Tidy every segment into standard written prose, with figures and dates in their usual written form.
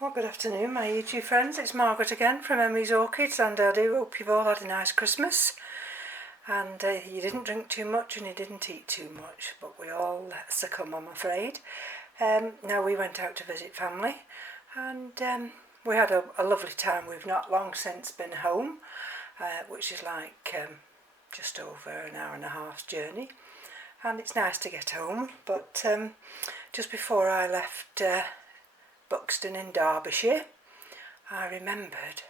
Well, good afternoon, my YouTube friends. It's Margaret again from M.E.s Orchids, and I do hope you've all had a nice Christmas. And you didn't drink too much and you didn't eat too much, but we all succumb, I'm afraid. Now we went out to visit family, and we had a lovely time. We've not long since been home, which is like just over an hour and a half's journey. And it's nice to get home, but just before I left Buxton in Derbyshire, I remembered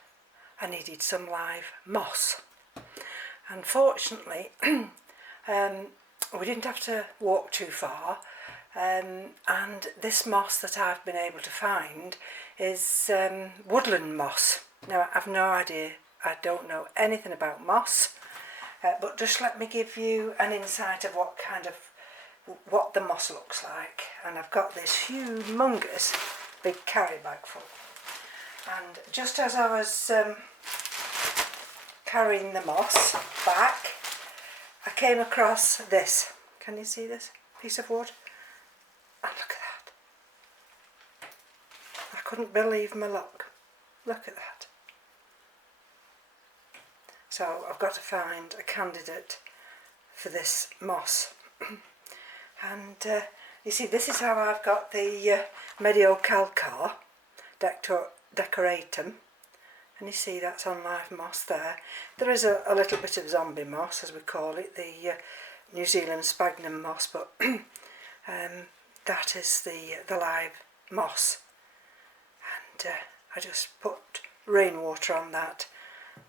I needed some live moss. Unfortunately, we didn't have to walk too far, and this moss that I've been able to find is woodland moss. Now, I've no idea, I don't know anything about moss, but just let me give you an insight of what the moss looks like. And I've got this humongous big carry bag full, and just as I was carrying the moss back, I came across this. Can you see this piece of wood? Oh, look at that. I couldn't believe my luck. Look at that. So I've got to find a candidate for this moss. And you see, this is how I've got the Medio Calcar decoratum, and you see that's on live moss there. There is a little bit of zombie moss, as we call it, the New Zealand sphagnum moss, but that is the live moss. And I just put rainwater on that,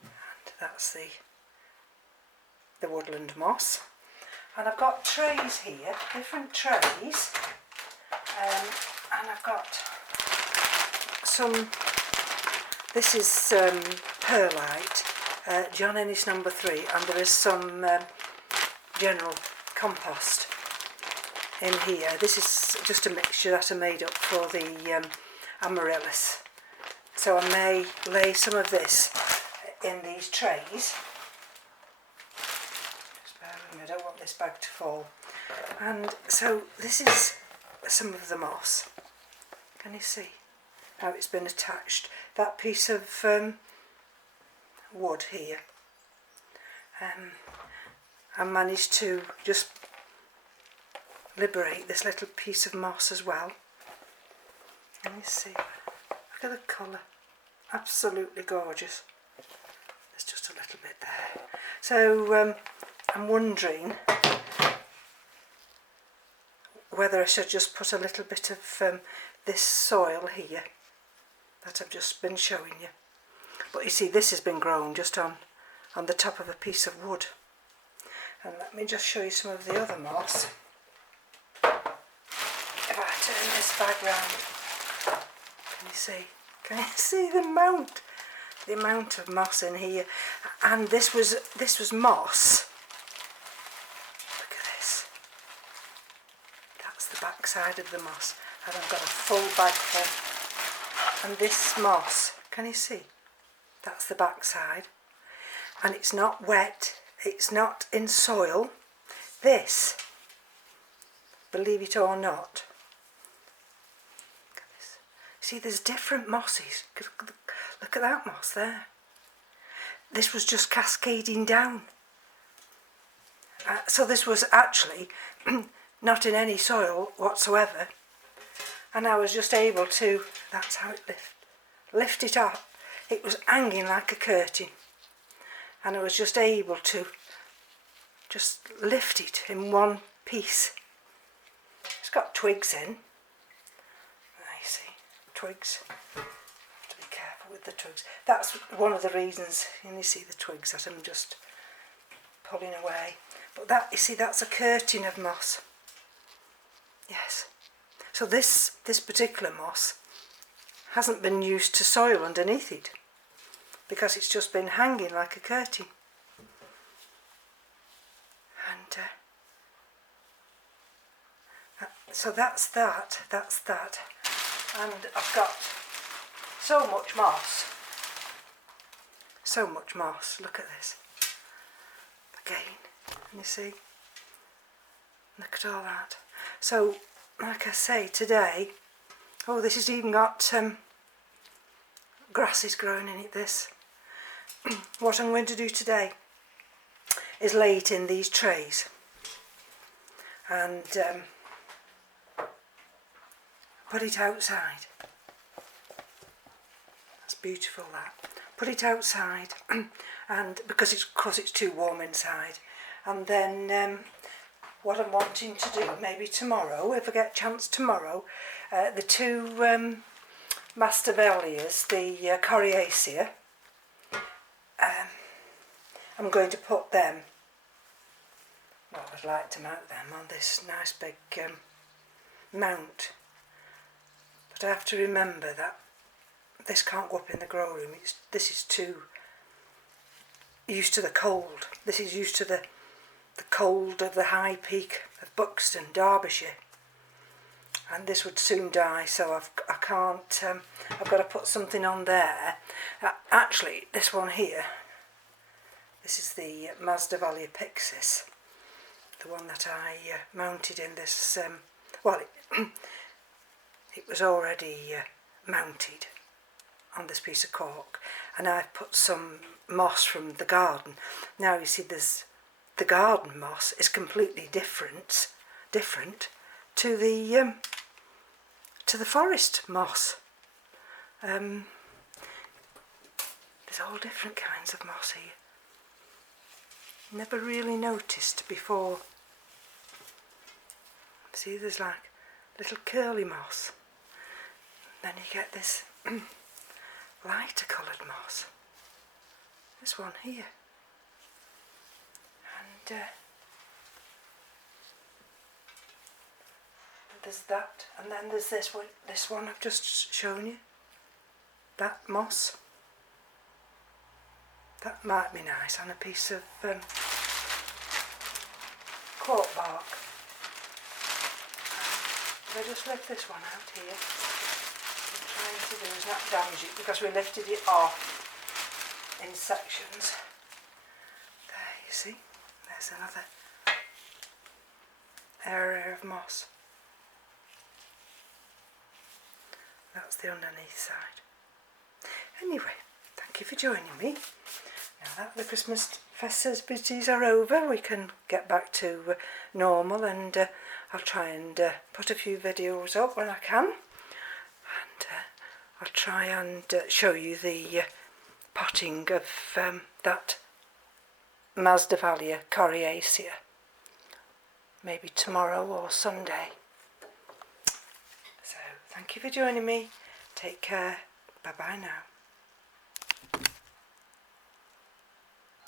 and that's the woodland moss. And I've got trays here, different trays, and I've got some, this is perlite, John Ennis number 3, and there is some general compost in here. This is just a mixture that I made up for the amaryllis. So I may lay some of this in these trays. I don't want this bag to fall. And so this is some of the moss. Can you see how it's been attached? That piece of wood here. I managed to just liberate this little piece of moss as well. Can you see? Look at the colour. Absolutely gorgeous. There's just a little bit there. So I'm wondering whether I should just put a little bit of this soil here that I've just been showing you. But you see, this has been grown just on the top of a piece of wood. And let me just show you some of the other moss. If I turn this bag round, can you see the amount of moss in here? And this was moss. The back side of the moss, and I've got a full bag full. And this moss, can you see? That's the back side, and it's not wet, it's not in soil. This, believe it or not, look at this. See, there's different mosses. Look at that moss there. This was just cascading down. So this was actually not in any soil whatsoever, and I was just able to, that's how it lift it up. It was hanging like a curtain, and I was just able to just lift it in one piece. It's got twigs in. I see, twigs. Have to be careful with the twigs. That's one of the reasons, and you see the twigs that I'm just pulling away. But that, you see, that's a curtain of moss. Yes, so this particular moss hasn't been used to soil underneath it, because it's just been hanging like a curtain. And so that's that, and I've got so much moss, look at this, again, and you see, look at all that. So, like I say, today, oh, this has even got grass is growing in it, this. What I'm going to do today is lay it in these trays and put it outside. That's beautiful, that. Put it outside and because it's too warm inside, and then what I'm wanting to do, maybe tomorrow, if I get a chance tomorrow, the two Masdevallias, the Coriaceae, I'm going to put them, well, I'd like to mount them on this nice big mount, but I have to remember that this can't go up in the grow room. This is too used to the cold. This is used to the cold of the high peak of Buxton, Derbyshire, and this would soon die, so I can't, I've got to put something on there. Actually, this one here, this is the Masdevallia Pyxis, the one that I mounted in this, well, it was already mounted on this piece of cork, and I've put some moss from the garden. Now you see, there's the garden moss is completely different to the forest moss. There's all different kinds of moss here. Never really noticed before. See, there's like little curly moss. Then you get this lighter coloured moss. This one here. And there's that, and then there's this one I've just shown you. That moss. That might be nice on a piece of cork bark. If I just lift this one out here, what I'm trying to do is not damage it because we lifted it off in sections. There, you see, there's another area of moss. That's the underneath side. Anyway, thank you for joining me. Now that the Christmas festivities are over, we can get back to normal, and I'll try and put a few videos up when I can, and I'll try and show you the potting of that Masdevallia Coriaceae, maybe tomorrow or Sunday. So thank you for joining me. Take care. Bye bye now.